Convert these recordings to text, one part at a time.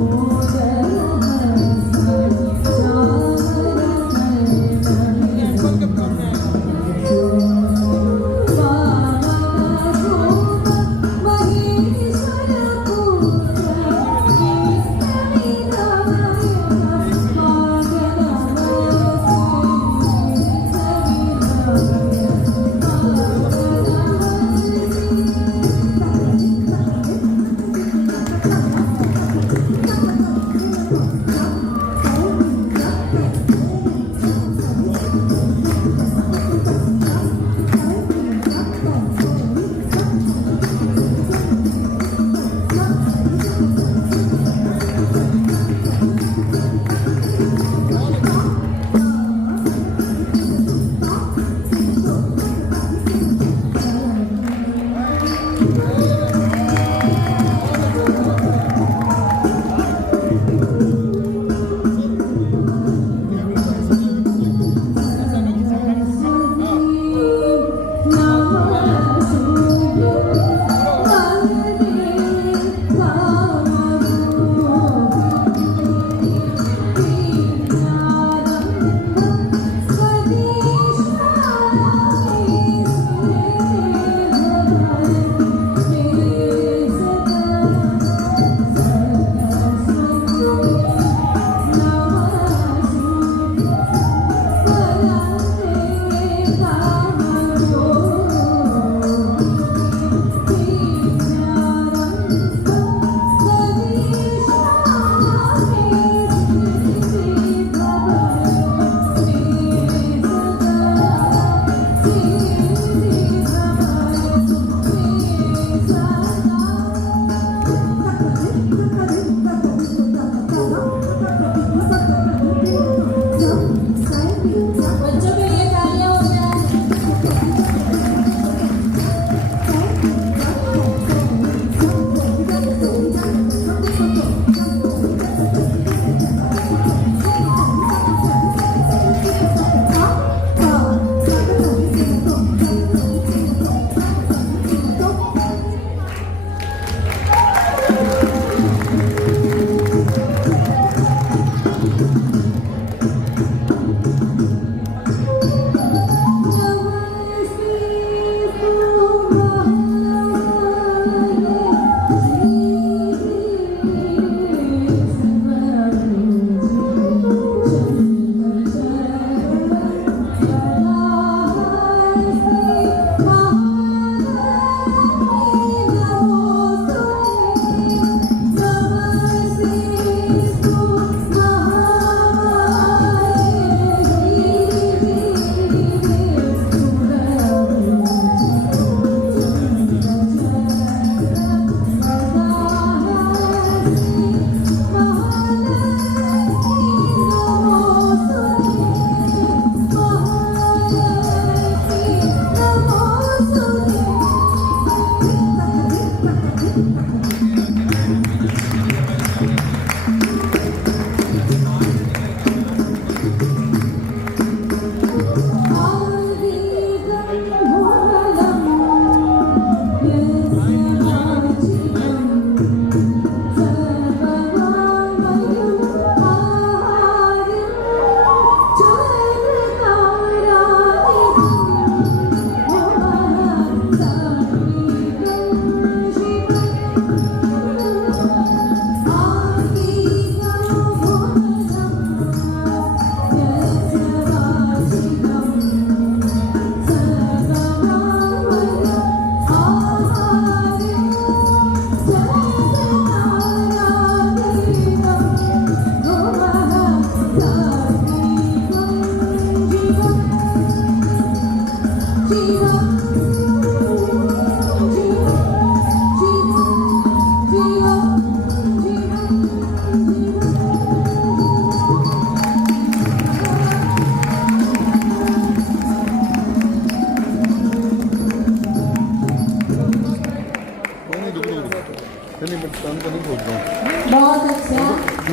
मोदक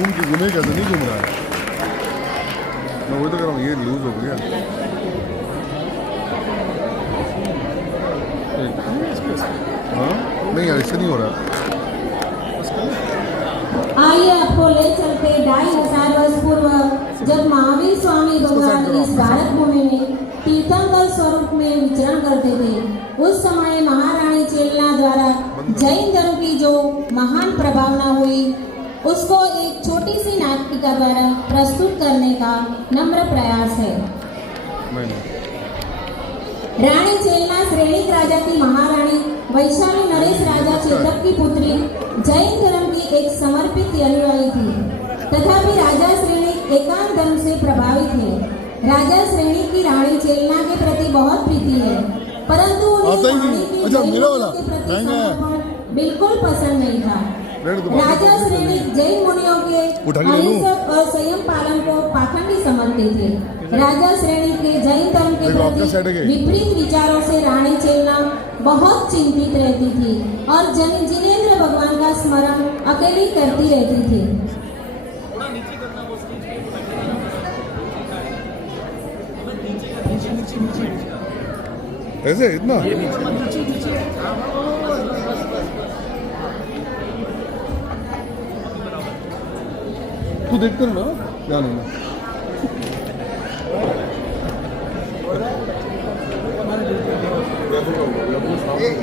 घूम के घूमे कैसे नहीं घूम रहा है। मैं वही तो कह रहा हूँ ये लूज हो गया। हाँ नहीं यार इससे नहीं हो रहा। आइए आपको ले चलते 2500 वर्ष पूर्व जब महावीर स्वामी भगवान इस भारत भूमि में तीर्थंकर स्वरूप में विचरण करते थे। उस समय महारानी चेलना द्वारा जैन धर्म की जो महान प्रभावना हुई उसको एक छोटी सी नाटिका द्वारा प्रस्तुत करने का नम्र प्रयास है। रानी चेलना श्रेणिक राजा की महाराणी वैशाली नरेश राजा चेतक की पुत्री जैन धर्म की एक समर्पित अनुयायी थी। तथापि राजा श्रेणिक एकांत धर्म से प्रभावित है। राजा श्रेणिक की रानी चेलना के प्रति बहुत प्रीति है, परंतु उन्हें रानी की जैन के प्रति समर्पण बिल्कुल पसंद नहीं था। राजा श्रेणिक जैन मुनियों के अहिंसक और संयम पालन को पाखंडी समझते थे। राजा श्रेणिक के जैन धर्म के प्रति विपरीत विचारों से रानी चेलना बहुत चिंतित रहती थी और जिनेंद्र भगवान का स्मरण अकेली करती रहती थी। ऐसे इतना तू देखते ना क्या नहीं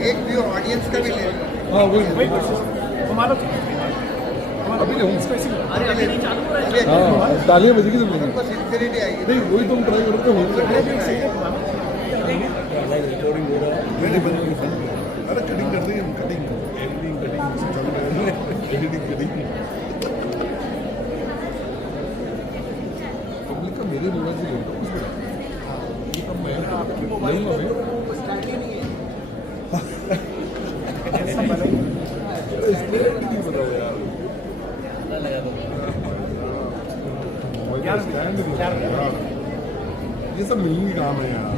एक व्यू ऑडियंस का भी ले। हाँ वही अभी ले हाँ तालियां बजेगी तुम लोगों सिंसियरिटी आएगी। नहीं वही तुम ट्राई करो तो अरे कटिंग कर देंगे हम कटिंग एडिटिंग कटिंग पब्लिक का मेरे मोबाइल से लेता हूँ ये कब मैं ये सब मिलने का काम है यार।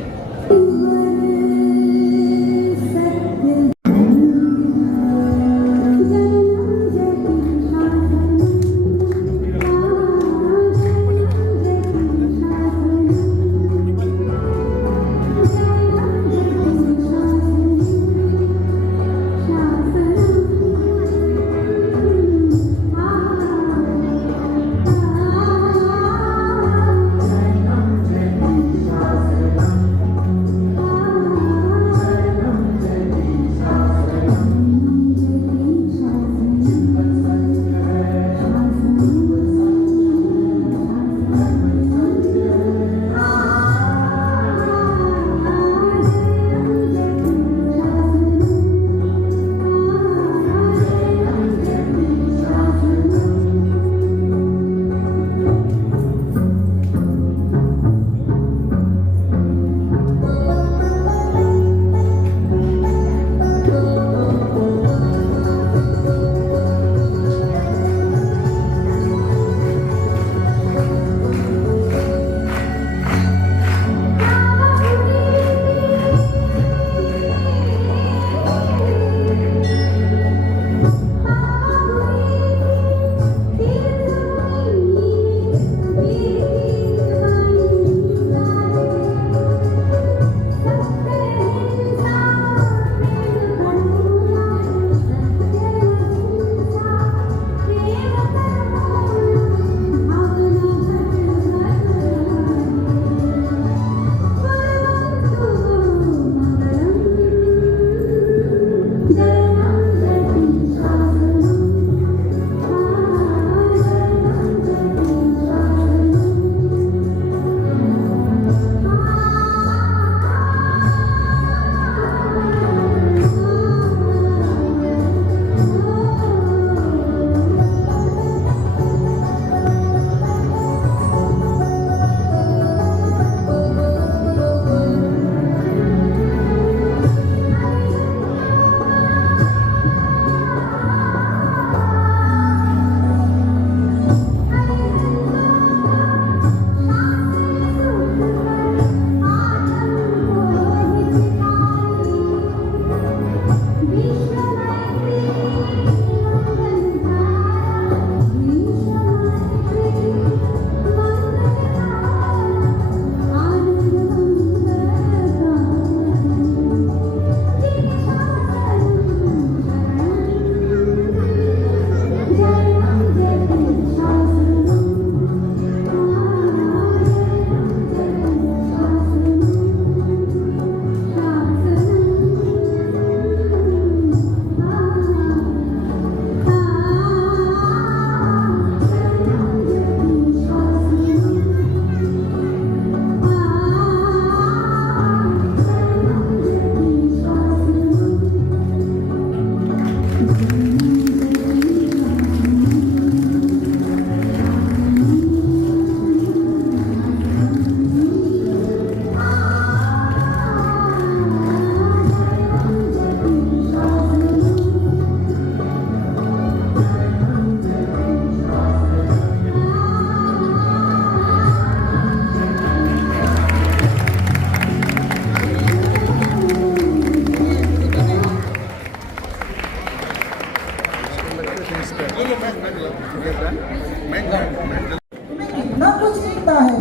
तुम्हें कितना कुछ दिखता है।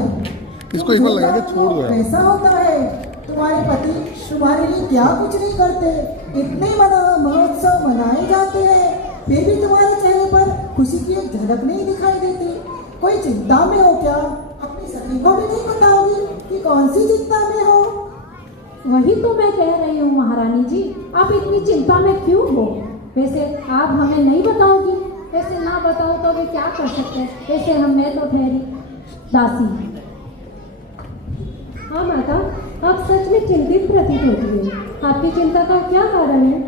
इसको एक बार लगा के छोड़ दो यार। कैसा होता है, तुम्हारे पति तुम्हारे लिए क्या कुछ नहीं करते। इतने महोत्सव मनाए जाते हैं, फिर भी तुम्हारे चेहरे पर खुशी की एक झलक नहीं दिखाई देती। कोई चिंता में हो क्या? अपनी सखी को भी नहीं बताओगी कि कौन सी चिंता में हो? वही तो मैं कह रही हूँ महारानी जी, आप इतनी चिंता में क्यों हो? वैसे आप हमें नहीं बताओगी? वैसे ना बताओ तो वे क्या कर सकते हैं? वैसे मैं तो ठहरी दासी। हाँ माता, आप सच में चिंतित प्रतीत होती है। आपकी चिंता का क्या कारण है?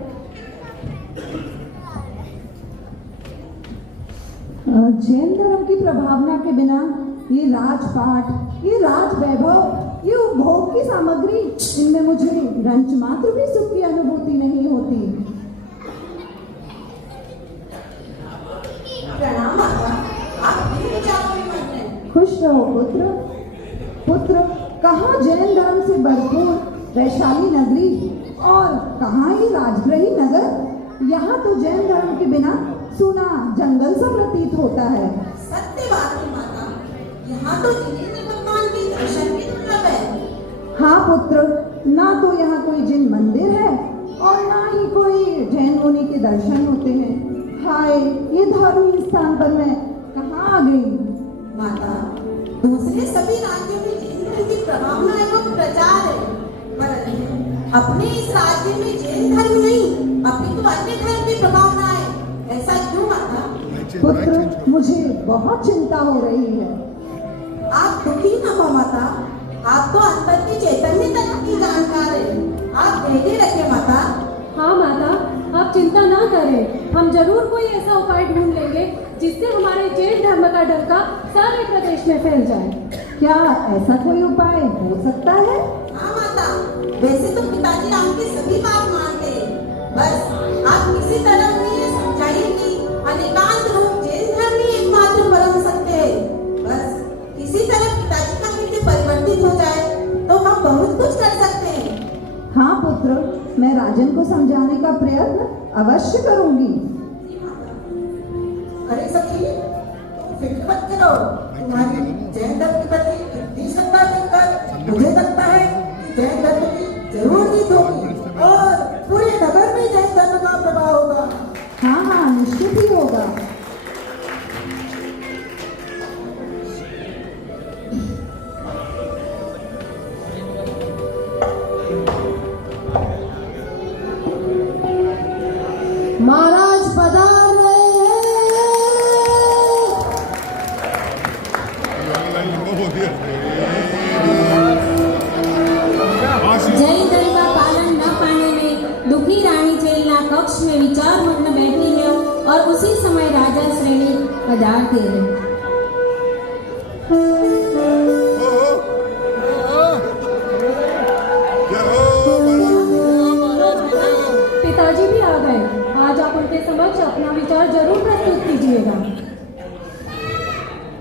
जैन धर्म की प्रभावना के बिना ये राजपाट, ये राज वैभव, ये उपभोग की सामग्री, इनमें मुझे रंच मात्र भी सुख की अनुभूति नहीं होती। प्रणाम माता, आप किन विचारों में मग्न हैं? खुश रहो पुत्र। पुत्र, कहाँ जैन धर्म से भरपूर वैशाली नगरी और कहाँ ये राजगृही नगर। यहाँ तो जैन धर्म के बिना सुना जंगल सा प्रतीत होता है। सत्य बात है माता, यहाँ तो जिनेंद्र भगवान के दर्शन भी दुर्लभ है। हाँ पुत्र, ना तो यहाँ कोई जिन मंदिर है और ना ही कोई जैन मुनि के दर्शन होते हैं। हाय, ये धार्मिक स्थान पर मैं कहाँ आ गई? माता, दूसरे सभी राज्यों में जैन धर्म की प्रभावना एवं प्रचार है, परंतु अपने इस राज्य में जैन धर्म नहीं, अपितु अन्य धर्म की प्रभावना है। ऐसा क्यों माता? पुत्र, मुझे बहुत चिंता हो रही है। आप दुखी न हो माता, आप तो अंतर के चैतन्य तत्व की जानकार है। आप धैर्य रखें माता। हाँ माता, आप चिंता ना करें, हम जरूर कोई ऐसा उपाय ढूंढ लेंगे जिससे हमारे जैन धर्म का डंका सारे प्रदेश में फैल जाए। क्या ऐसा कोई उपाय हो सकता है? हाँ माता, वैसे तो पिताजी राम की सभी बात मानते हैं, बस आप किसी तरह उन्हें समझाइए कि अनेकांत रूप जैन धर्म ही एकमात्र परम सत्य है। बस किसी तरह पिताजी का हृदय परिवर्तित हो जाए तो हम बहुत कुछ कर सकते हैं। हाँ पुत्र, मैं राजन को समझाने का प्रयत्न अवश्य करूंगी। अरे सखी, तुम फिक्र मत करो। तुम्हारी जैन धर्म के प्रति इतनी श्रद्धा देखकर मुझे लगता है कि जैन धर्म की जरूर जीत होगी और पूरे नगर में जैन धर्म का प्रभाव होगा। हाँ हाँ, निश्चित ही होगा। महाराज पधार रहे हैं। जैन धर्म का पालन न पाने में दुखी रानी चेलना कक्ष में विचार मग्न बैठी है और उसी समय राजा श्रेणी पधारते हैं। पिताजी भी आ गए। आज आप उनके समक्ष अपना विचार जरूर प्रस्तुत कीजिएगा।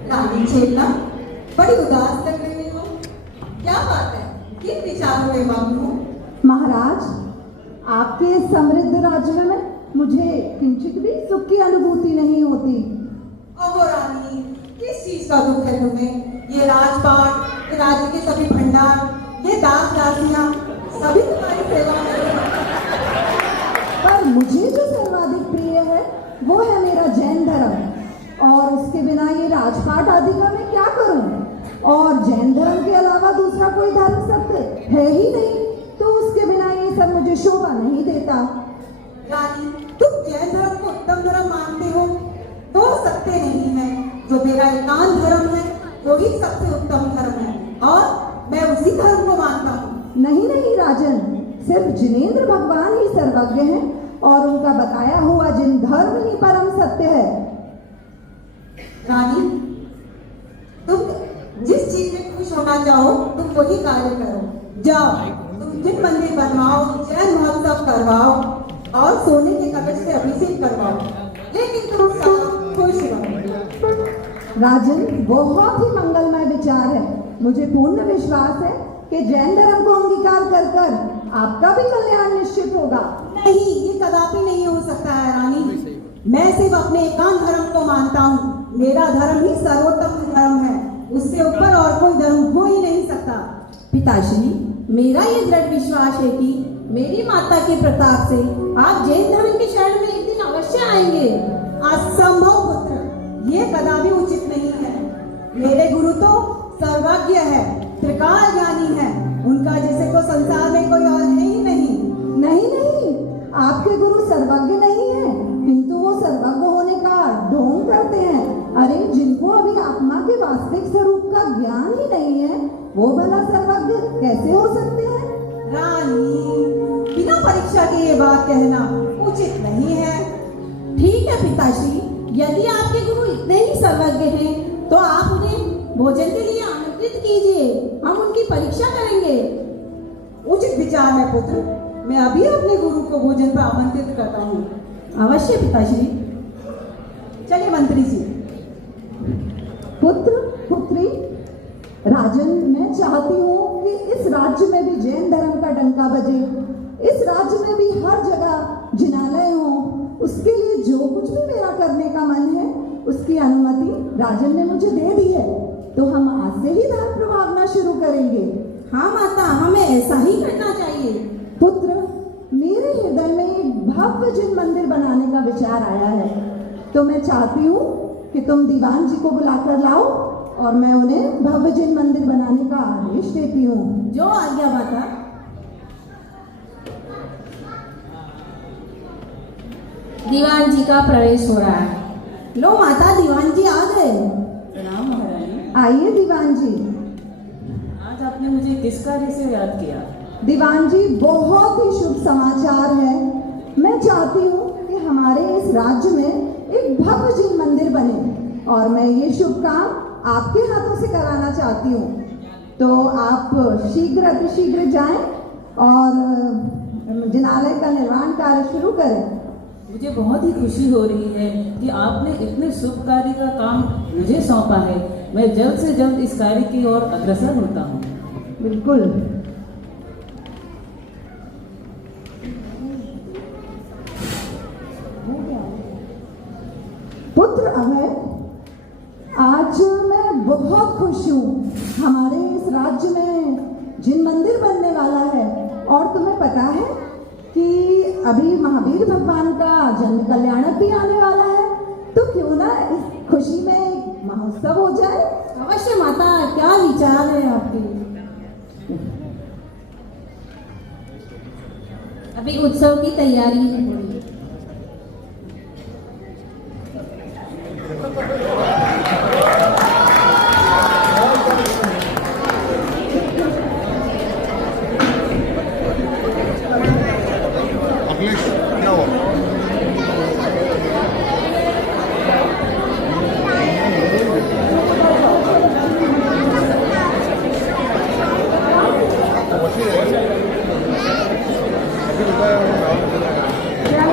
रानी चेलना, बड़ी उदास लग रही हो, क्या बात है? किन विचारों में मग्न हो? महाराज, आपके इस समृद्ध राज्य में मुझे किंचित भी सुख की अनुभूति नहीं होती। अब रानी, किस चीज का दुख है तुम्हें? ये राजपाट, ये राज्य के सभी भंडार, ये दास दासियां, सभी तुम्हारी सेवा में हैं। पर मुझे जो सर्वाधिक प्रिय है वो है मेरा जैन धर्म, और उसके बिना ये राजपाट आदि का मैं क्या करूं? और जैन धर्म के अलावा दूसरा कोई धर्म सत्य है ही नहीं, तो उसके बिना ये सब मुझे शोभा नहीं देता। रानी, तुम जैन धर्म को उत्तम धर्म मानते हो तो सत्य नहीं है। जो मेरा एकांत धर्म है वही सबसे उत्तम धर्म है और मैं उसी धर्म को मानता हूँ। नहीं नहीं राजन, सिर्फ जिनेंद्र भगवान ही सर्वज्ञ हैं और उनका बताया हुआ जिन धर्म ही परम सत्य है। रानी, तुम जिस चीज में खुश होना चाहो तुम वही कार्य करो। जाओ, तुम जिन मंदिर बनवाओ, जैन महोत्सव करवाओ और सोने के कवच से अभिषेक करवाओ, लेकिन तुम सब खुश रहो। राजन, बहुत ही मंगलमय विचार है। मुझे पूर्ण विश्वास है कि जैन धर्म को अंगीकार कर कर आपका भी कल्याण निश्चित होगा। नहीं, ये कदापि नहीं हो सकता है रानी। मैं सिर्फ अपने एकांत धर्म को मानता हूँ, मेरा धर्म ही सर्वोत्तम धर्म है, उससे ऊपर और कोई धर्म हो ही नहीं सकता। पिताश्री, मेरा ये दृढ़ विश्वास है कि मेरी माता के प्रताप से आप जैन धर्म की शरण में एक दिन अवश्य आएंगे। असंभव पुत्र, ये कदापि उचित नहीं है। मेरे गुरु तो सर्वज्ञ है, त्रिकाल ज्ञानी है, उनका जैसे को संसार में कोई और है ही नहीं। नहीं नहीं, आपके गुरु सर्वज्ञ नहीं है, किंतु वो सर्वज्ञ होने का ढोंग करते हैं। अरे जिनको अभी आत्मा के वास्तविक स्वरूप का ज्ञान ही नहीं है, वो भला सर्वज्ञ कैसे हो सकते हैं? रानी, बिना परीक्षा के ये बात कहना उचित नहीं है। ठीक है पिताश्री, यदि आपके गुरु इतने ही सर्वज्ञ हैं, तो आप उन्हें भोजन के लिए आमंत्रित कीजिए, हम उनकी परीक्षा करेंगे। उचित विचार है पुत्र, मैं अभी अपने गुरु को भोजन पर आमंत्रित करता हूँ। अवश्य पिताश्री। चलिए मंत्री जी। पुत्र पुत्री, राजन, मैं चाहती हूँ कि इस राज्य में भी जैन धर्म का डंका बजे, इस राज्य में भी हर जगह जिनालय हो। उसके लिए जो कुछ भी मेरा करने का मन है, उसकी अनुमति राजन ने मुझे दे दी है, तो हम आज से ही धर्म प्रभावना शुरू करेंगे। हाँ माता, हमें ऐसा ही करना चाहिए। पुत्र, मेरे हृदय में एक भव्य जिन मंदिर बनाने का विचार आया है, तो मैं चाहती हूँ कि तुम दीवान जी को बुलाकर लाओ और मैं उन्हें भव्य जिन मंदिर बनाने का आदेश देती हूँ। जो आज्ञा माता। दीवान जी का प्रवेश हो रहा है। लो माता, दीवान जी आ गए। प्रणाम महारानी। आइए दीवान जी। आज आपने मुझे किस कार्य से याद किया? दीवान जी, बहुत ही शुभ समाचार है। मैं चाहती हूँ कि हमारे इस राज्य में एक भव्य जिन मंदिर बने और मैं ये शुभ काम आपके हाथों से कराना चाहती हूँ। तो आप शीघ्र अतिशीघ्र जाएं और जिनालय का निर्माण कार्य शुरू करें। मुझे बहुत ही खुशी हो रही है कि आपने इतने शुभ कार्य का काम मुझे सौंपा है। मैं जल्द से जल्द इस कार्य की ओर अग्रसर होता हूँ। बिल्कुल। पुत्र अभय, आज मैं बहुत खुश हूँ। हमारे इस राज्य में जिन मंदिर बनने वाला है और तुम्हें पता है कि अभी महावीर भगवान का जन्म कल्याणक भी आने वाला है, तो क्यों ना इस खुशी में एक महोत्सव हो जाए। अवश्य माता, क्या विचार है आपके। अभी उत्सव की तैयारी है पूरी। अखिलेश, क्या हुआ? जय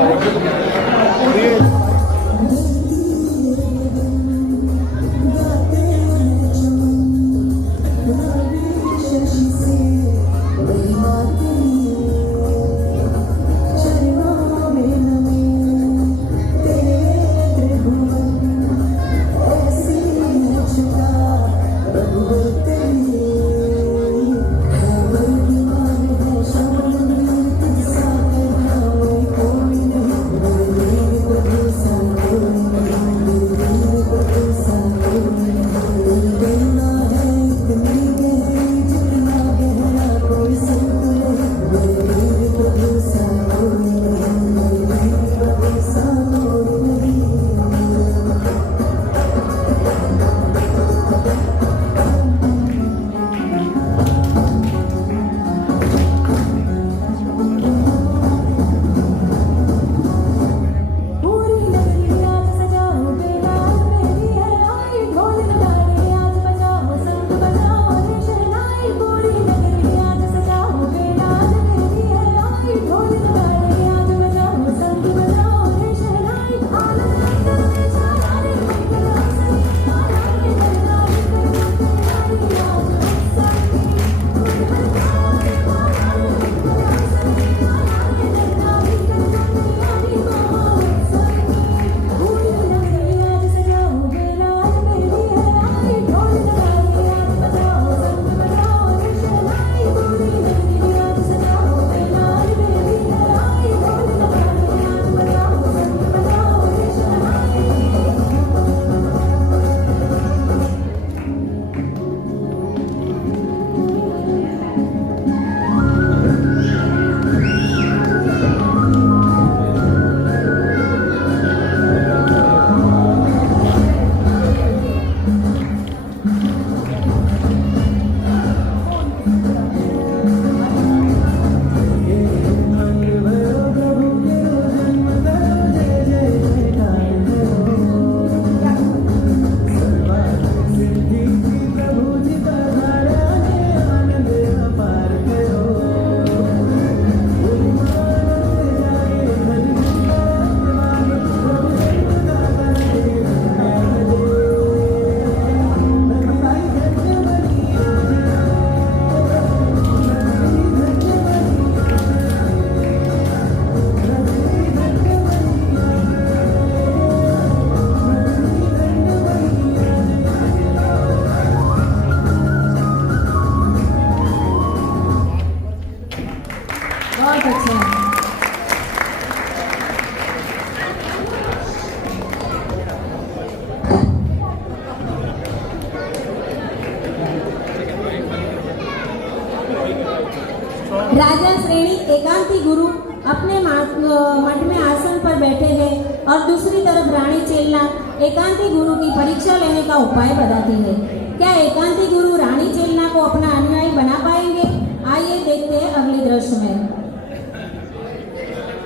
राजा श्रेणी एकांती गुरु अपने मठ में आसन पर बैठे हैं और दूसरी तरफ रानी चेलना एकांती गुरु की परीक्षा लेने का उपाय बताती है। क्या एकांती गुरु रानी चेलना को अपना अनुयायी बना पाएंगे? आइए देखते हैं अगले दृश्य में।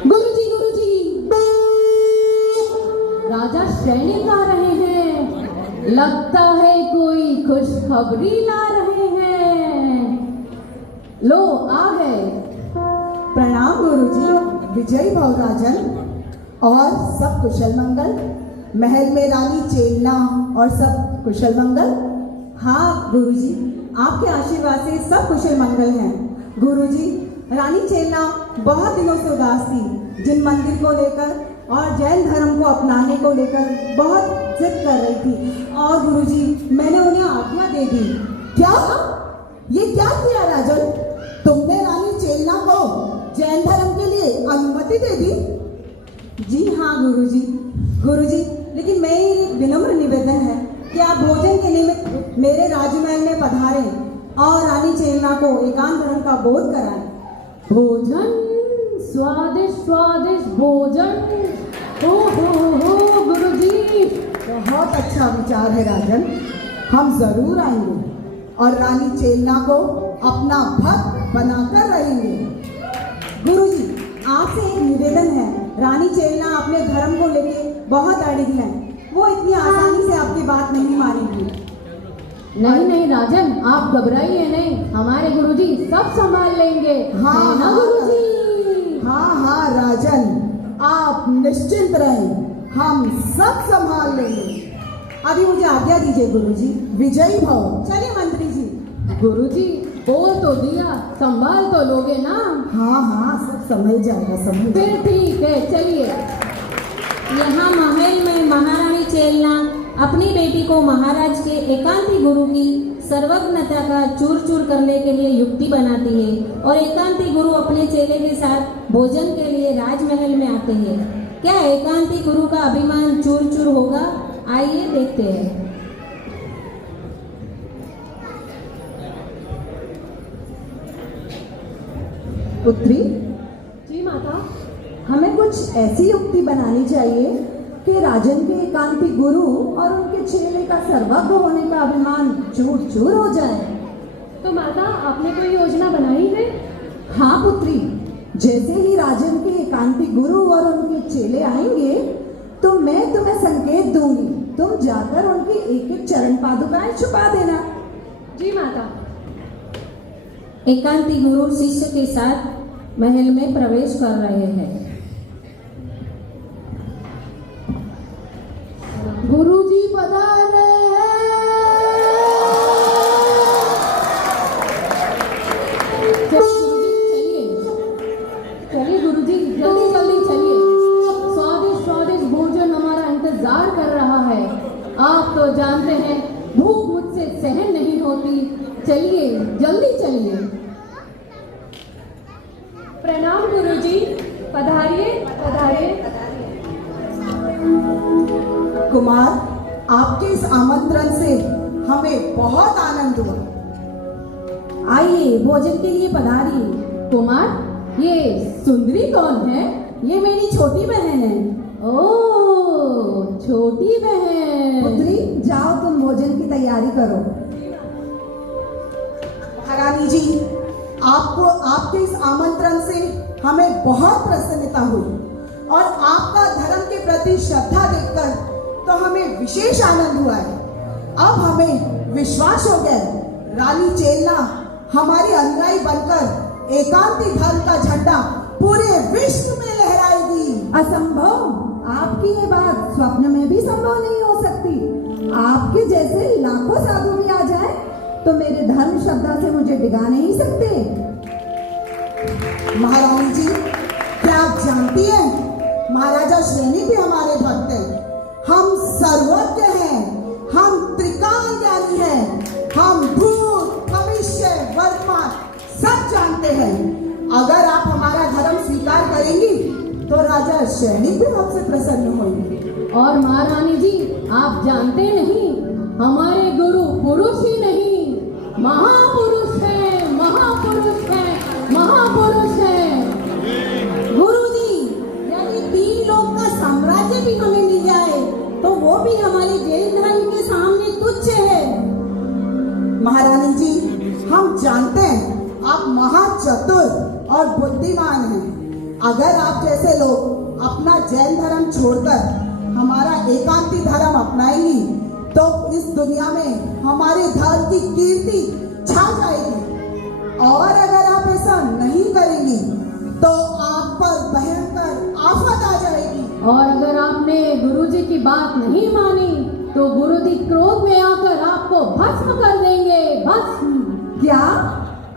गुरुजी गुरुजी, राजा श्रेणी गा रहे हैं। लगता है कोई खुशखबरी ला रहे हैं। लो आ गए। प्रणाम गुरुजी। विजयी भव राजन। और सब कुशल मंगल? महल में रानी चेलना और सब कुशल मंगल? हाँ गुरुजी, आपके आशीर्वाद से सब कुशल मंगल हैं। गुरुजी, रानी चेलना बहुत दिनों से उदास थी। जिन मंदिर को लेकर और जैन धर्म को अपनाने को लेकर बहुत जिद कर रही थी और गुरुजी मैंने उन्हें आज्ञा दे दी। क्या? ये क्या किया राजन? तुमने रानी चेलना को जैन धर्म के लिए अनुमति दे दी? जी हाँ गुरुजी। गुरुजी, लेकिन मेरी एक विनम्र निवेदन है कि आप भोजन के निमित्त मेरे राजमहल में पधारें और रानी चेलना को एकांत धर्म का बोध कराएं। भोजन, स्वादिष्ट स्वादिष्ट भोजन। हो गुरुजी। बहुत अच्छा विचार है राजन। हम जरूर आएंगे और रानी चेलना को अपना भक्त बनाकर रहेंगे। गुरुजी, आपसे एक निवेदन है। रानी चेलना अपने धर्म को लेके बहुत अड़िग है। वो इतनी आसानी से आपकी बात नहीं मानेंगी। नहीं नहीं राजन, आप घबराइए नहीं। हमारे गुरुजी सब संभाल लेंगे। हाँ, है ना हाँ। गुरुजी? हाँ हाँ राजन, आप निश्चिंत रहें, हम सब संभाल लेंगे। अभी मुझे आज्ञा दीजिए गुरुजी। विजयी भव। चलिए मंत्री जी। गुरुजी बोल तो दिया, संभाल तो लोगे ना? हाँ हाँ, सब समझ जाएगा, समझ फिर ठीक है, चलिए। यहाँ महल में महारानी चेलना अपनी बेटी को महाराज के एकांती गुरु की सर्वज्ञता का चूर चूर करने के लिए युक्ति बनाती है और एकांती गुरु अपने चेले के साथ भोजन के लिए राजमहल में आते हैं। क्या एकांती गुरु का अभिमान चूर चूर होगा? आइए देखते हैं। पुत्री, जी माता। हमें कुछ ऐसी युक्ति बनानी चाहिए कि राजन के एकांती गुरु और उनके चेले का सर्वज्ञ होने का अभिमान चूर चूर हो जाए। तो माता, आपने कोई योजना बनाई है? हाँ पुत्री, जैसे ही राजन के एकांती गुरु और उनके चेले आएंगे तो मैं तुम्हें संकेत दूंगी। तुम जाकर उनकी एक एक चरण पादुकाएं छुपा देना। जी माता। एकांती गुरु शिष्य के साथ महल में प्रवेश कर रहे हैं। गुरुजी पधार रहे हैं। चलिए गुरुजी, जल्दी जल्दी चलिए। स्वादिष्ट स्वादिष्ट भोजन हमारा इंतजार कर रहा है। आप तो जानते हैं भूख मुझसे सहन नहीं होती। चलिए जल्दी चलिए। प्रणाम गुरुजी, पधारिए पधारिए। कुमार, आपके इस आमंत्रण से हमें बहुत आनंद हुआ। आइए भोजन के लिए पधारिए। कुमार, ये सुंदरी कौन है? ये मेरी छोटी बहन है। ओह, छोटी बहन। पुत्री, जाओ तुम भोजन की तैयारी करो। महारानी जी, आपको आपके इस आमंत्रण से हमें बहुत प्रसन्नता हुई और आपका धर्म के प्रति श्रद्धा देखकर तो हमें विशेष आनंद हुआ है। अब हमें विश्वास हो गया रानी चेलना हमारी अनुयायी बनकर एकांती धर्म का झंडा पूरे विश्व में लहराएगी। असंभव? आपकी ये बात स्वप्न में भी संभव नहीं हो सकती। आपके जैसे लाखों साधु भी आ जाए तो मेरे धर्म श्रद्धा से मुझे डिगा नहीं सकते। महारानी जी, क्या आप जानती हैं महाराजा श्रेणी भी हमारे भक्त हैं। हम सर्वज्ञ हैं, हम त्रिकाल ज्ञानी हैं, हम भूत भविष्य वर्तमान सब जानते हैं। अगर आप हमारा धर्म स्वीकार करेंगी तो राजा श्रेणी भी हमसे प्रसन्न होंगे। और महारानी जी, आप जानते नहीं, हमारे गुरु पुरुष ही नहीं महापुरुष हैं, महापुरुष हैं, महापुरुष। जानते हैं आप महाचतुर और बुद्धिमान हैं। अगर आप जैसे लोग अपना जैन धर्म छोड़कर हमारा एकांती धर्म अपनाएंगी तो इस दुनिया में हमारे धर्म की कीर्ति छा जाएगी। और अगर आप ऐसा नहीं करेंगी तो आप पर भयंकर आफत आ जाएगी। और अगर आपने गुरुजी की बात नहीं मानी तो गुरुजी क्रोध में आकर आपको भस्म कर देंगे, भस्म। क्या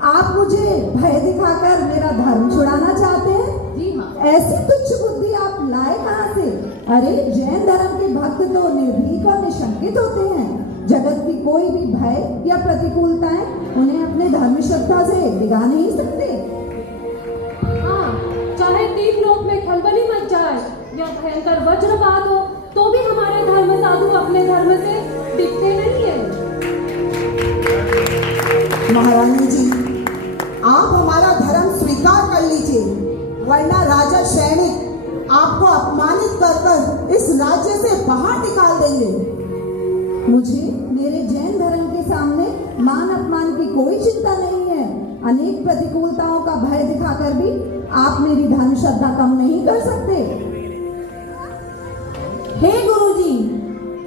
आप मुझे भय दिखाकर मेरा धर्म छुड़ाना चाहते हैं? जी हाँ। ऐसी तुच्छ बुद्धि आप लाए कहाँ से? अरे जैन धर्म के भक्त तो निर्भीक और निशंकित होते हैं। जगत की कोई भी भय या प्रतिकूलताएं उन्हें अपने धर्म श्रद्धा से डिगा नहीं सकते। हाँ, चाहे तीन लोक में खलबली मच जाए या भयंकर वज्रपात हो तो भी हमारे धर्म साधु अपने धर्म से डिगते नहीं है। महारानी जी, आप हमारा धर्म स्वीकार कर लीजिए, वरना राजा सैनिक आपको अपमानित कर कर इस राज्य से बाहर निकाल देंगे। मुझे मेरे जैन धर्म के सामने मान अपमान की कोई चिंता नहीं है। अनेक प्रतिकूलताओं का भय दिखाकर भी आप मेरी धर्म श्रद्धा कम नहीं कर सकते। हे गुरुजी,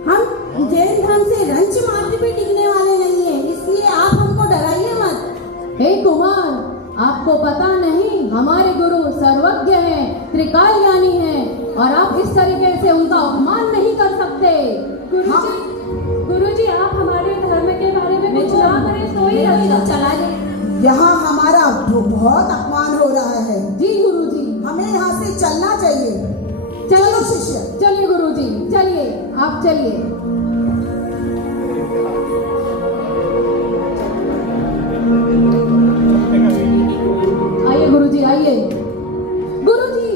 हम जैन धर्म से रंच मात्र भी टिकने वाले नहीं हैं, इसलिए आप हमको डराइए मत। हे कुमार, आपको पता नहीं हमारे गुरु सर्वज्ञ हैं, त्रिकाल ज्ञानी हैं और आप इस तरीके से उनका अपमान नहीं कर सकते। गुरुजी, आप हमारे धर्म के बारे में कुछ ना करें तो ही अच्छा। चला ले। यहाँ हमारा बहुत अपमान हो रहा है। जी गुरुजी, हमें यहाँ से चलना चाहिए। चलो शिष्य। चलिए गुरुजी, चलिए, आप चलिए। आइए गुरुजी, आइए। गुरुजी,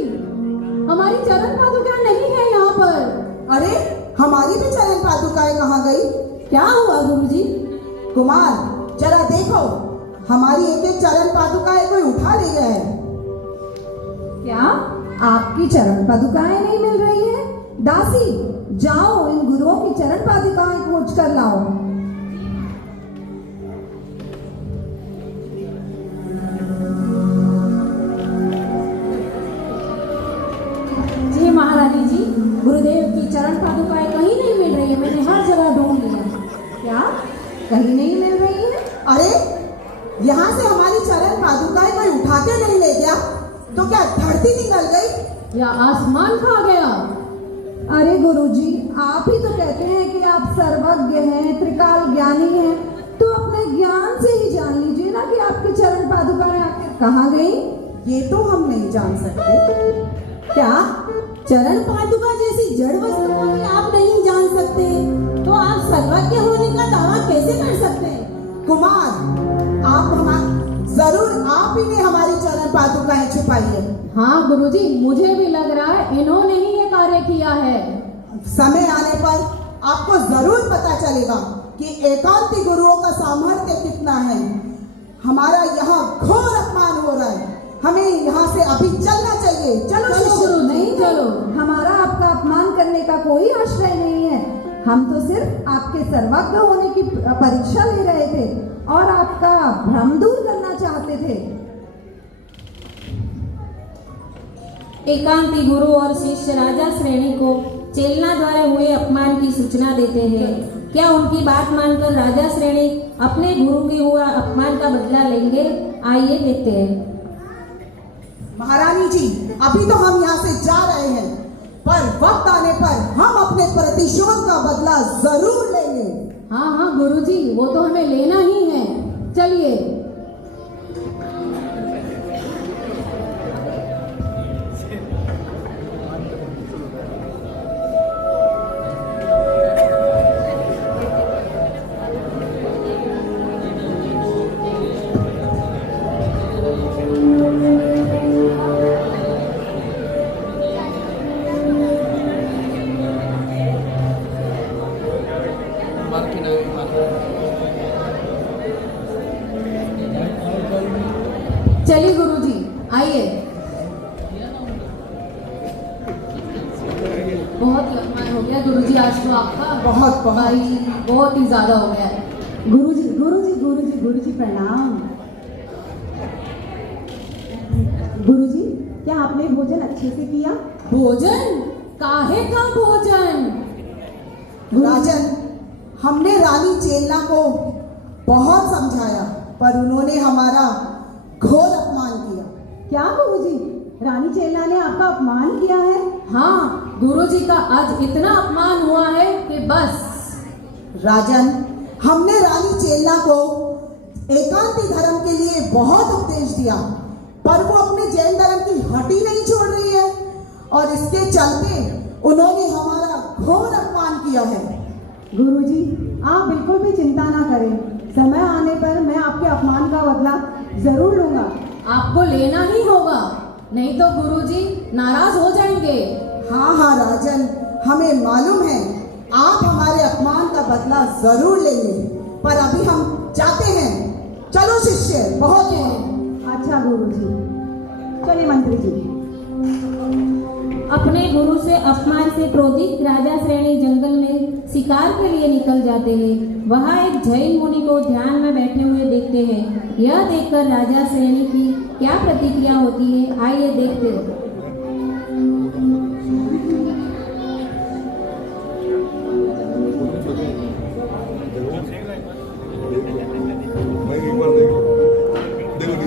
हमारी चरण पादुका नहीं है यहाँ पर। अरे हमारी भी चरण पादुकाएं कहाँ गई? क्या हुआ गुरुजी? कुमार, जरा देखो, हमारी एक एक चरण पादुकाएं कोई उठा ले गया है। क्या आपकी चरण पादुकाएं नहीं मिल रही है? दासी, जाओ इन गुरुओं की चरण पादुकाएं खोज कर लाओ। जी महारानी जी, गुरुदेव की चरण पादुकाएं कहीं नहीं मिल रही है, मैंने हर जगह ढूंढ लिया। क्या कहीं नहीं मिल रही है? अरे यहाँ से हमारी चरण पादुकाएं कोई उठा के नहीं ले गया तो क्या धरती निकल गई या आसमान खा गया? अरे गुरुजी, आप ही तो कहते हैं कि आप सर्वज्ञ हैं, त्रिकाल ज्ञानी हैं, तो अपने ज्ञान से ही जान लीजिए ना कि आपकी चरण पादुकाएं आखिर कहाँ गई। ये तो हम नहीं जान सकते। क्या चरण पादुका जैसी जड़ वस्तु को भी आप नहीं जान सकते, तो आप सर्वज्ञ होने का दावा कैसे कर सकते हैं? कुमार, जरूर आप ही ने हमारी चरण पादुकाएं छुपाई है। हाँ गुरुजी, मुझे भी लग रहा है इन्होंने ही ये कार्य किया है। समय आने पर आपको जरूर पता चलेगा कि एकांती गुरुओं का सामर्थ्य कितना है। हमारा यहाँ घोर अपमान हो रहा है, हमें यहाँ से अभी चलना चाहिए। चलो गुरु, नहीं चलो। हमारा आपका अपमान करने का कोई आश्रय नहीं है। हम तो सिर्फ आपके सर्वज्ञ होने की परीक्षा ले रहे थे और आपका भ्रम दूर करना चाहते थे। एकांती गुरु और शिष्य राजा श्रेणी को चेलना द्वारा हुए अपमान की सूचना देते हैं। क्या उनकी बात मानकर राजा श्रेणी अपने गुरु के हुआ अपमान का बदला लेंगे? आइए देखते हैं। महारानी जी, अभी तो हम यहाँ से जा रहे हैं, पर वक्त आने पर हम अपने प्रतिशोध का बदला जरूर लेंगे। हाँ हाँ गुरुजी, वो तो हमें लेना ही है। चलिए। चलिए गुरुजी, आइए। बहुत ही अपमान हो गया गुरुजी आज तो आपका। बहुत भाई बहुत ही ज्यादा हो गया है। गुरुजी प्रणाम। गुरुजी, क्या आपने भोजन अच्छे से किया? भोजन? काहे का भोजन? राजन, हमने रानी चेलना को बहुत समझाया पर उन्होंने हमारा घोर अपमान किया। क्या गुरुजी, रानी चेलना ने आपका अपमान किया है? हाँ, गुरुजी का आज इतना अपमान हुआ है कि बस। राजन, हमने रानी चेलना को एकांती धर्म के लिए बहुत उपदेश दिया पर वो अपने जैन धर्म की हड्डी नहीं छोड़ रही है और इसके चलते उन्होंने हमारा घोर अपमान किया है। गुरुजी, आप बिल्कुल भी चिंता ना करें, समय आने पर मैं आपके अपमान का बदला जरूर लूंगा। आपको लेना ही होगा, नहीं तो गुरुजी नाराज हो जाएंगे। हाँ राजन, हमें मालूम है आप हमारे अपमान का बदला जरूर लेंगे पर अभी हम जाते हैं। चलो शिष्य, बहुत है। अच्छा गुरुजी, चलिए मंत्री जी। अपने गुरु से अपमान से क्रोधित राजा श्रेणी जंगल में शिकार के लिए निकल जाते हैं। वहाँ एक जैन मुनि को ध्यान में बैठे हुए देखते हैं। यह देखकर राजा श्रेणी की क्या प्रतिक्रिया होती है, आइए देखते हैं। भाई एक बार देखो, देखो।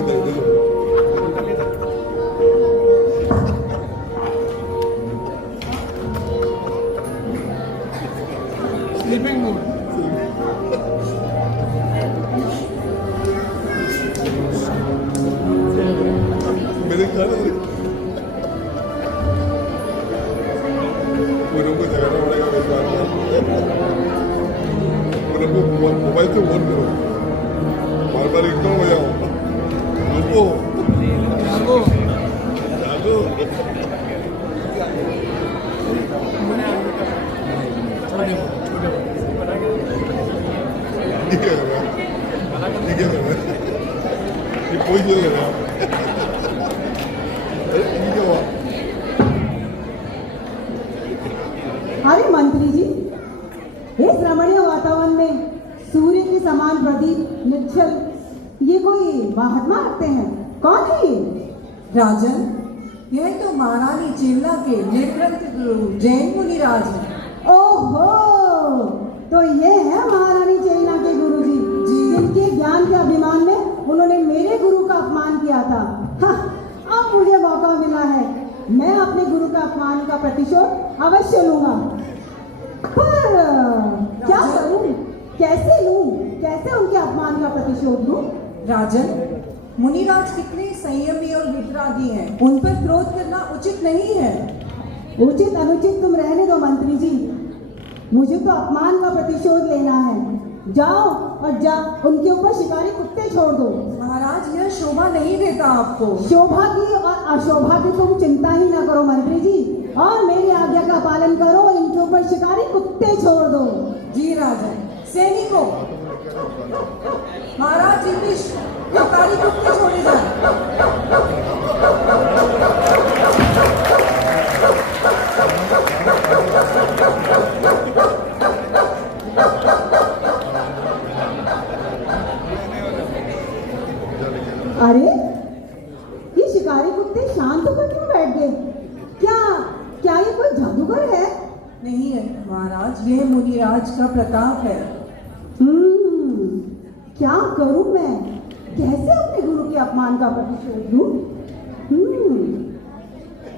Sleeping mood. मेरे ख्याल में पूनम को जगाना पड़ेगा मेरे पास। पूनम को मोबाइल से फोन करो, बार इग्नोर हो जाओ। रुको, जागो। ठीक है ये कोई नहीं लगा। क्या हुआ? अरे मंत्री जी, इस रमणीय वातावरण में सूर्य के समान प्रदीप निश्चल, ये कोई महात्मा लगते हैं? कौन है ये? राजन, यह तो महारानी चेलना के नेत्रंत गुरु जैन मुनिराज हैं। ओहो, तो ये है महारानी चेलना के गुरुजी जिनके ज्ञान के अभिमान में उन्होंने मेरे गुरु का अपमान किया था। हाँ, अब मुझे मौका मिला है, मैं अपने गुरु का अपमान का प्रतिशोध अवश्य लूंगा। पर क्या करूं, कैसे लूं, कैसे उनके अपमान का प्रतिशोध लूं? राजन, मुनिराज कितने संयमी और वितरागी हैं, उन पर क्रोध करना उचित नहीं है। उचित अनुचित तुम रहने दो मंत्री जी, मुझे तो अपमान का प्रतिशोध लेना है। जाओ और उनके ऊपर शिकारी कुत्ते छोड़ दो। महाराज, यह शोभा नहीं देता आपको। शोभा की और अशोभा की तुम चिंता ही ना करो मंत्री जी, और मेरी आज्ञा का पालन करो और इनके ऊपर शिकारी कुत्ते छोड़ दो। जी राजन। सैनिकों, महाराज जी शिकारी कुत्ते छोड़े जाए। अरे, ये शिकारी कुत्ते शांत होकर क्यों बैठ गए? क्या ये कोई जादूगर है? नहीं है महाराज, यह मुनिराज का प्रताप है। क्या करूं मैं, कैसे अपने गुरु के अपमान का प्रतिशोध लूं?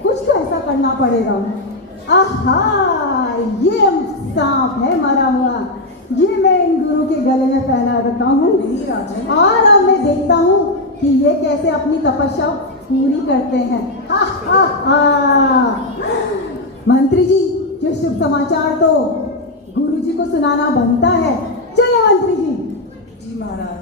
कुछ तो ऐसा करना पड़ेगा। आहा, ये सांप है मरा हुआ, ये मैं इन गुरु के गले में पहना रखा हूँ। नहीं राजन। और अब मैं देखता हूँ कि ये कैसे अपनी तपस्या पूरी करते हैं। हा हा हा। मंत्री जी, जो शुभ समाचार तो गुरु जी को सुनाना बनता है। चलिए मंत्री जी। जी महाराज।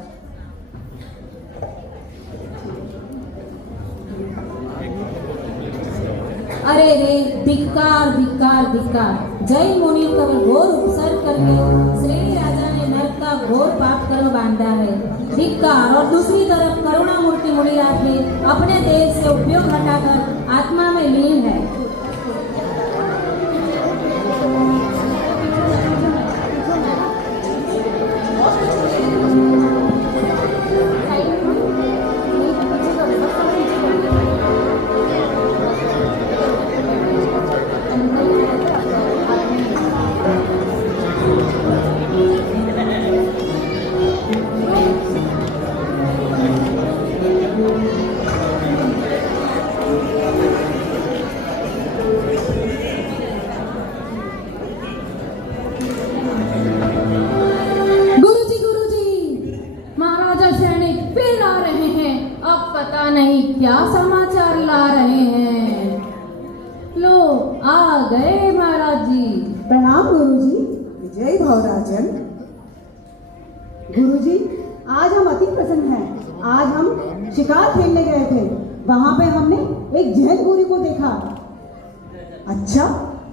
अरे रे, धिक्कार धिक्कार धिक्कार। जैन मुनि का घोर उपसर्ग करके श्रेणी राजा ने नरक का घोर पाप कर्म बांधा है। धिक्कार। और दूसरी तरफ करुणा मूर्ति मुनिराज ने अपने देह से उपयोग हटाकर आत्मा में लीन है। क्या समाचार ला रहे हैं? लो आ गए महाराज जी। प्रणाम गुरुजी। जय भव राजन। गुरुजी, आज हम अति प्रसन्न हैं। आज हम शिकार खेलने गए थे, वहां पे हमने एक जैन गुरु को देखा। अच्छा,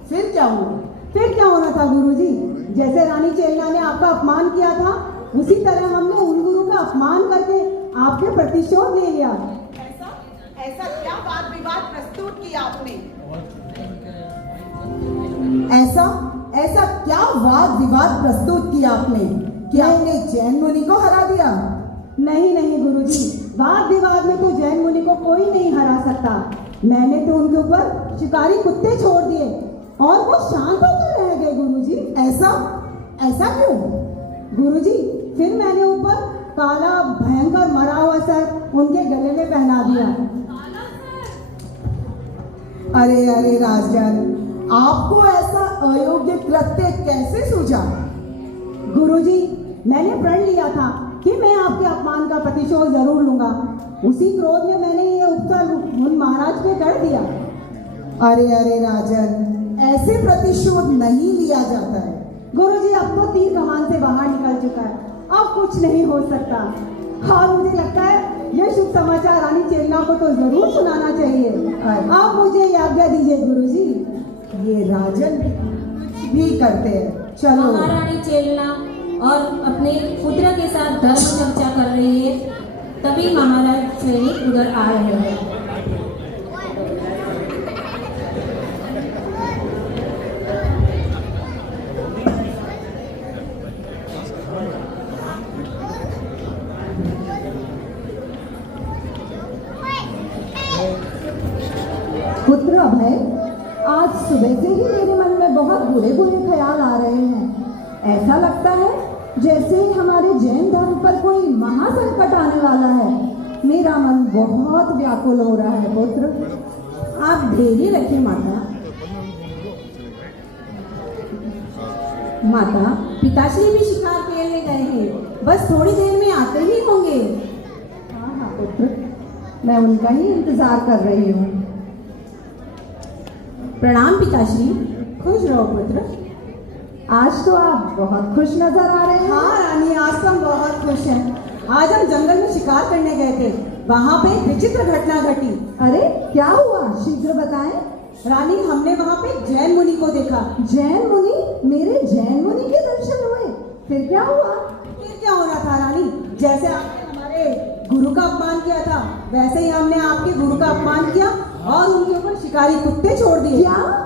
फिर क्या हुआ? फिर क्या होना था गुरुजी? जैसे रानी चेलना ने आपका अपमान किया था, उसी तरह हमने उन गुरु का अपमान करके आपके प्रतिशोध ले लिया। ऐसा क्या वाद विवाद प्रस्तुत किया आपने? ऐसा क्या वाद विवाद प्रस्तुत किया आपने? क्या हमने जैन मुनि को हरा दिया? नहीं गुरुजी, वाद विवाद में तो जैन मुनि को कोई नहीं हरा सकता। मैंने तो उनके ऊपर शिकारी कुत्ते छोड़ दिए और वो शांत होकर रह गए गुरुजी। ऐसा क्यों? गुरुजी, फिर मैंने ऊपर काला भयंकर मरा हुआ सर उनके गले में पहना दिया। अरे राजन, आपको ऐसा अयोग्य कृत्य कैसे सूझा? गुरुजी, मैंने प्रण लिया था कि मैं आपके अपमान का प्रतिशोध जरूर लूंगा। उसी क्रोध में मैंने ये उपकार उन महाराज पे कर दिया। अरे राजन, ऐसे प्रतिशोध नहीं लिया जाता है। गुरुजी, अब तो तीर कमान से बाहर निकल चुका है, अब कुछ नहीं हो सकता। और मुझे लगता है ये शुभ समाचार रानी चेलना को तो जरूर सुनाना चाहिए। आप मुझे आज्ञा दीजिए गुरुजी। ये राजन कुछ भी करते हैं। चलो। महारानी चेलना और अपने पुत्र के साथ धर्म चर्चा कर रही है, तभी महाराज सैनिक उधर आ रहे हैं। पुत्र अभय, आज सुबह से ही मेरे मन में बहुत बुरे ख्याल आ रहे हैं। ऐसा लगता है जैसे हमारे जैन धर्म पर कोई महासंकट आने वाला है। मेरा मन बहुत व्याकुल हो रहा है पुत्र। आप धैर्य रखिए माता। पिताश्री भी शिकार खेलने गए हैं, बस थोड़ी देर में आते ही होंगे। हाँ पुत्र, मैं उनका ही इंतजार कर रही हूँ। प्रणाम पिताश्री। खुश रहो पुत्र। आज तो आप बहुत खुश नजर आ रहे हैं। हाँ रानी, आज तो हम बहुत खुश हैं। आज हम जंगल में शिकार करने गए थे, वहाँ पे एक विचित्र घटना घटी। अरे क्या हुआ, शीघ्र बताएं। रानी, हमने वहाँ पे जैन मुनि को देखा। जैन मुनि? मेरे जैन मुनि के दर्शन हुए? फिर क्या हुआ? फिर क्या होना था रानी, जैसे आपने हमारे गुरु का अपमान किया था, वैसे ही हमने आपके गुरु का अपमान किया और उनके ऊपर शिकारी कुत्ते छोड़ दिए। क्या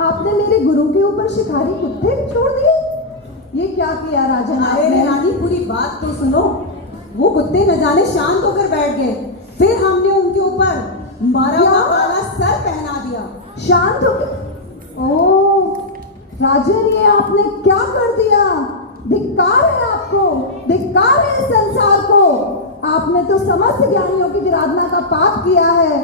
आपने मेरे गुरु के ऊपर शिकारी कुत्ते छोड़ दिए? ये क्या किया राजन? अरे रानी, पूरी बात तो सुनो। वो कुत्ते न जाने शांत होकर बैठ गए, फिर हमने उनके ऊपर मरा हुआ काला सर पहना दिया। शांत होकर? ओह राजन, ये आपने क्या कर दिया? धिक्कार है आपको, धिक्कार है इस संसार को। आपने तो समस्त ज्ञानियों की विराधना का पाप किया है।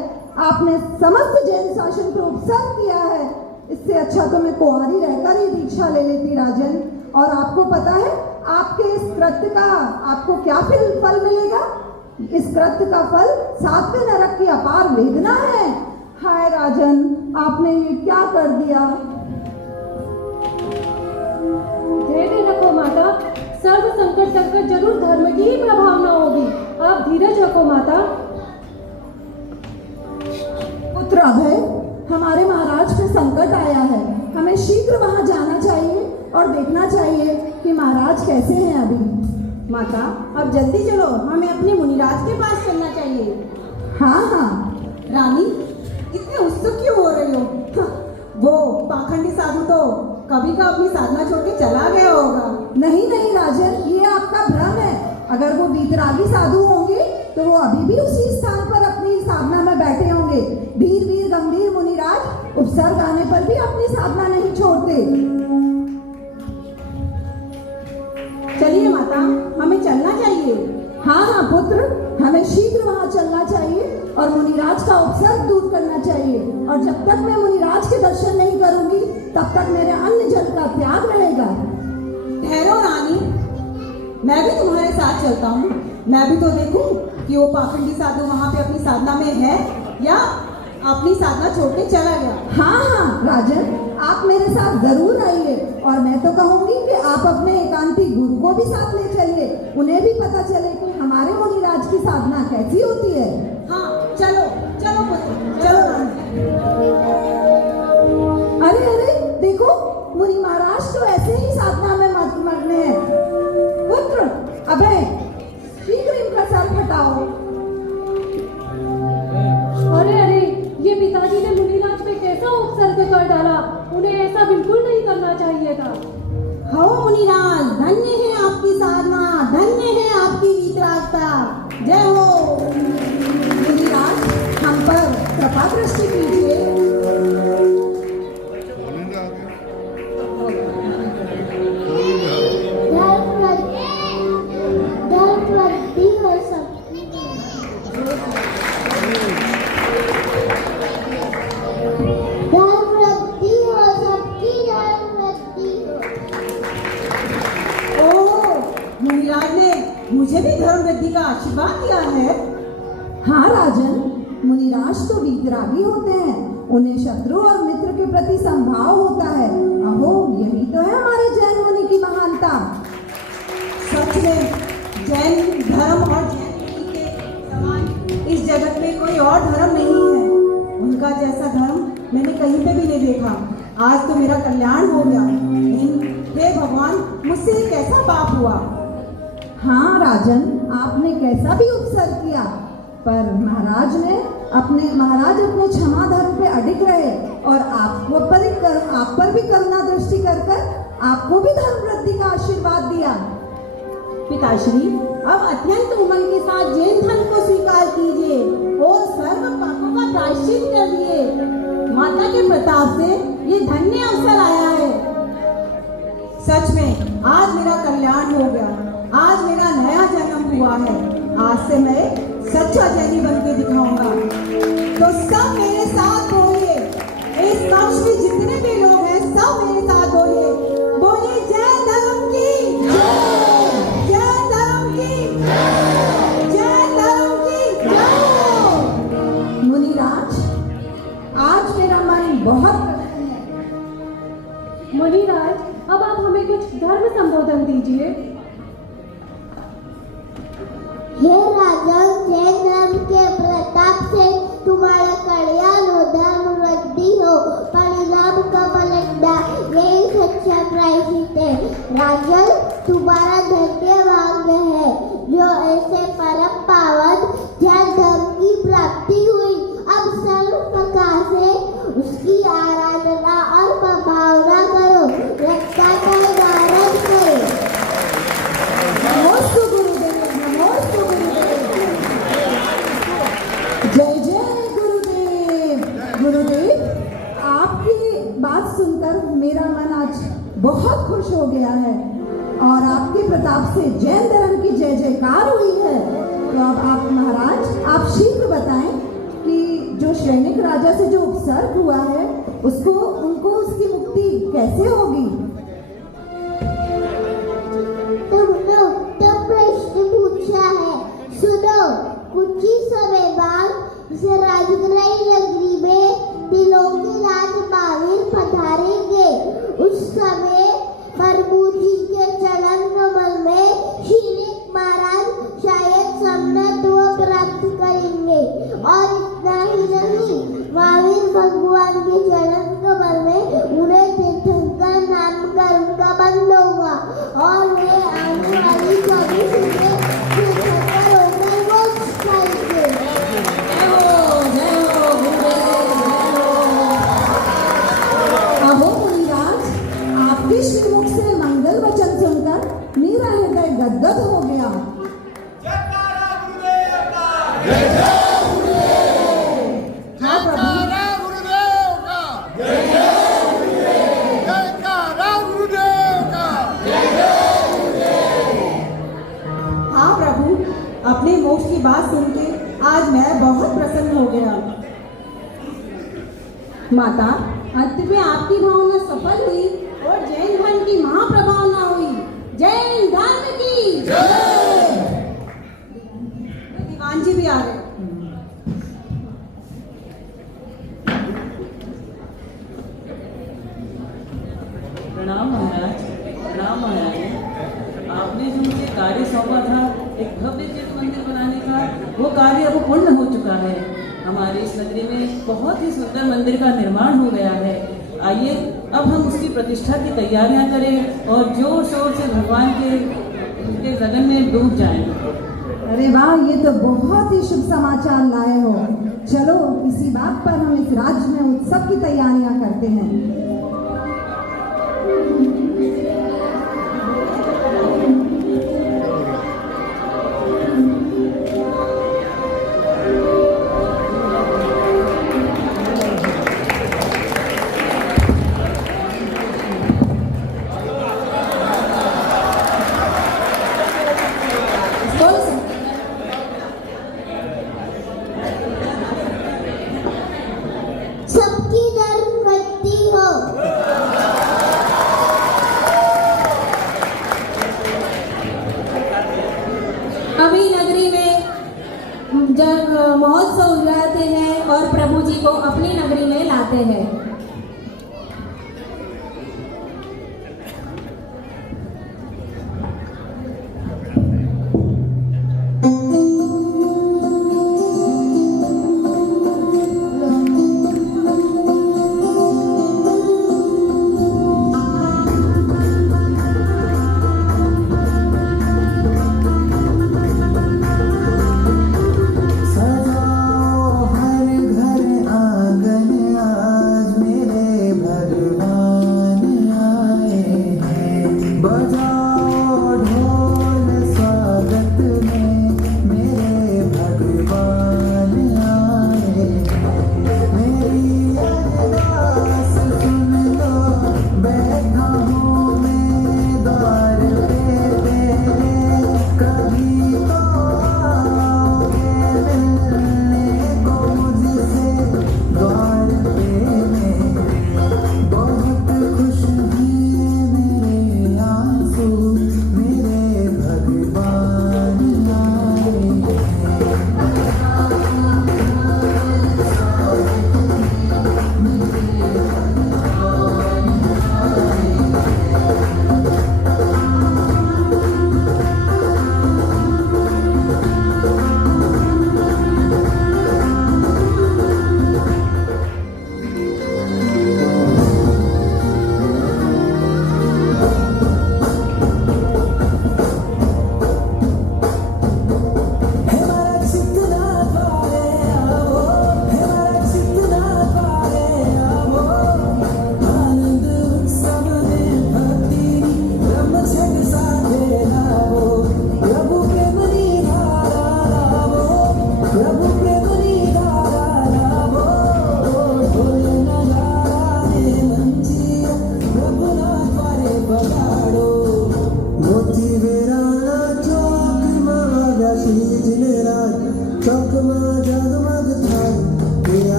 आपने समस्त जैन शासन पर उपसर्ग किया है। इससे अच्छा तो मैं कुंवारी रहकर ही दीक्षा ले लेती राजन। और आपको पता है आपके इस कृत्य का आपको क्या फल मिलेगा? इस कृत्य का फल 7वें नरक की अपार वेदना है। हाय राजन, आपने ये क्या कर दिया? धैर्य रखो माता, सर्व संकट तक जरूर धर्म की ही प्रभावना होगी। आप धीरज रखो माता। पुत्र अभय, हमारे महाराज पे संकट आया है। हमें शीघ्र वहां जाना चाहिए और देखना चाहिए कि महाराज कैसे हैं अभी। माता, अब जल्दी चलो, हमें अपने मुनिराज के पास चलना चाहिए। हाँ। रानी, इतने उत्सुक क्यों हो रही हो? वो पाखंडी साधु तो कभी का अपनी साधना छोड़ के चला गया होगा। नहीं राजन, ये आपका भ्रम है। अगर वो वीतरागी साधु होंगे तो वो अभी भी उसी स्थान पर अपनी साधना में बैठे होंगे। वीर गंभीर मुनिराज उपसर्ग आने पर भी अपनी साधना नहीं छोड़ते। चलिए माता, हमें चलना चाहिए। हाँ पुत्र, हमें शीघ्र वहाँ चलना चाहिए और मुनिराज का उपसर्ग दूर करना चाहिए। और जब तक मैं मुनिराज के दर्शन नहीं करूंगी तब तक मेरे अन्न जल का त्याग रहेगा। ठहरो रानी, मैं भी तुम्हारे साथ चलता हूँ। मैं भी तो देखूं कि वो पाखंडी साधु वहाँ पे अपनी साधना में है या अपनी साधना छोड़ के चला गया। हाँ हाँ राजन, आप मेरे साथ जरूर आइए और मैं तो कहूंगी कि आप अपने एकांती गुरु को भी साथ ले चलिए, उन्हें भी पता चले कि हमारे मुनिराज की साधना कैसी होती है। हाँ चलो चलो पुत्र चलो। अरे अरे देखो, मुनि महाराज तो ऐसे ही साधना में मग्न है। पुत्र अभय, शीघ्र इनका सर हटाओ। अरे अरे, ये पिताजी ने मुनिराज पे कैसा उपसर्ग कर डाला, उन्हें ऐसा बिल्कुल नहीं करना चाहिए था। हो मुनिराज, धन्य है आपकी साधना, धन्य है आपकी वितरागता। जय हो मुनिराज, हम पर कृपा दृष्टि कीजिए। मुझे भी धर्म वृद्धि का आशीर्वाद दिया है। हाँ राजन, मुनिराज तो वीतरागी होते हैं, उन्हें शत्रु और मित्र के प्रति संभाव होता है। अहो, यही तो है हमारे जैन मुनि की महानता। सच में जैन धर्म और जैन मुनि के समान इस जगत में कोई और धर्म नहीं है। उनका जैसा धर्म मैंने कहीं पे भी नहीं देखा। आज तो मेरा कल्याण हो गया। हे भगवान, मुझसे एक ऐसा पाप हुआ। हाँ राजन, आपने कैसा भी उपसर्ग किया, पर महाराज अपने क्षमा धर्म पे अडिग रहे और आप पर भी करुणा दृष्टि कर आपको भी धर्म वृद्धि का आशीर्वाद दिया। पिताश्री, अब अत्यंत उमंग के साथ जैन धर्म को स्वीकार कीजिए और सर्व पापों का प्रायश्चित करिए। माता के प्रताप से ये धन्य अवसर आया है। सच में आज मेरा कल्याण हो गया। आज मेरा नया जन्म हुआ है। आज से मैं सच्चा जैनी बन के दिखाऊंगा। तो सब मेरे साथ बोलिए, इस कक्ष में जितने भी लोग हैं सब मेरे साथ बोलिए, बोलिए जय धर्म की जय, जय धर्म की जय, जय धर्म की जय। मुनिराज, आज मेरा मन बहुत प्रसन्न है। मुनिराज, अब आप हमें कुछ धर्म संबोधन दीजिए। हे राजन, जैन धर्म के प्रताप से तुम्हारा कल्याण हो, धर्म वृद्धि हो, परिणाम का पलटना, यही सच्चा प्रायश्चित है। राजन, तुम्हारा धन्य भाग्य है जो ऐसे परम पावन जैन धर्म की प्राप्ति हुई। अब सर्व प्रकार से उसकी आराधना और भावना करो, रक्षा का धारण करो। जय जय गुरुदेव। गुरुदेव, आपकी बात सुनकर मेरा मन आज बहुत खुश हो गया है और आपके प्रताप से जैन धर्म की जय जयकार हुई है। तो अब आप महाराज, आप शीघ्र बताएं कि जो सैनिक राजा से जो उपसर्ग हुआ है उनको उसकी मुक्ति कैसे होगी। तुमने उत्तम प्रश्न पूछा है। सुनो, कुछ ही समय बाद इस राजगृह नगरी में दिलों के राज महावीर पधारेंगे। उस समय प्रभु जी के चरण कमल में श्रीनिक महाराज शायद सम्मत्व प्राप्त करेंगे। और इतना ही नहीं, महावीर भगवान के चरण कमल में उन्हें तीर्थंकर नाम का उनका बंद होगा और वे आने वाली 24 में तीर्थंकर होकर मोक्ष पाएंगे। अहो मुनिराज, आपके श्रीमुख से मंगल वचन सुनकर मेरा हृदय गदगद हो गया। हाँ प्रभु, अपने मोक्ष की बात सुन के आज मैं बहुत प्रसन्न हो गया। माता, अंत में आपकी भावना सफल हुई और जैन धर्म की महाप्रभावना हुई। जैन धर्म की दीवान जी भी आ गए। प्रणाम महाराज, प्रणाम महाराज। आपने जो मुझे कार्य सौंपा था एक भव्य तीर्थ मंदिर बनाने का, वो कार्य अब पूर्ण हो चुका है। हमारी इस नगरी में बहुत ही सुंदर मंदिर का निर्माण हो गया है। आइए अब हम उसकी प्रतिष्ठा की तैयारियां करें और जोर शोर से भगवान के लगन में डूब जाएं। अरे वाह, ये तो बहुत ही शुभ समाचार लाए हो। चलो इसी बात पर हम इस राज्य में उत्सव की तैयारियां करते हैं। सबकी धर्म भक्ति हो। अभी नगरी में जब महोत्सव उजाते हैं और प्रभु जी को अपनी नगरी में लाते हैं।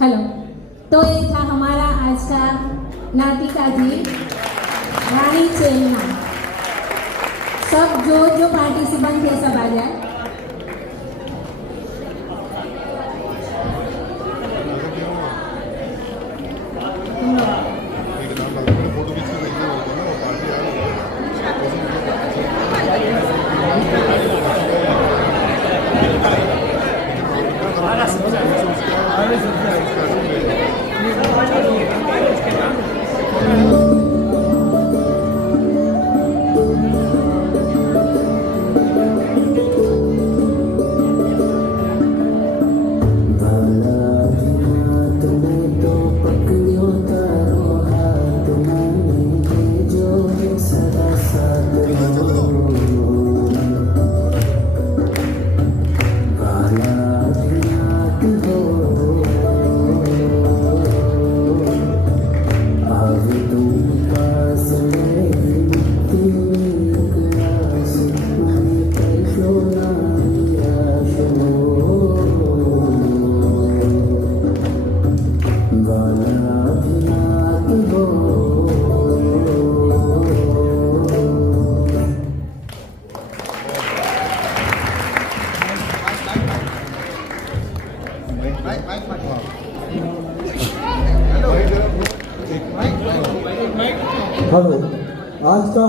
हेलो। तो ये था हमारा आज का नाटिका जी रानी चेलना। सब जो पार्टिसिपेंट थे सब आ जाए। हेलो, आज का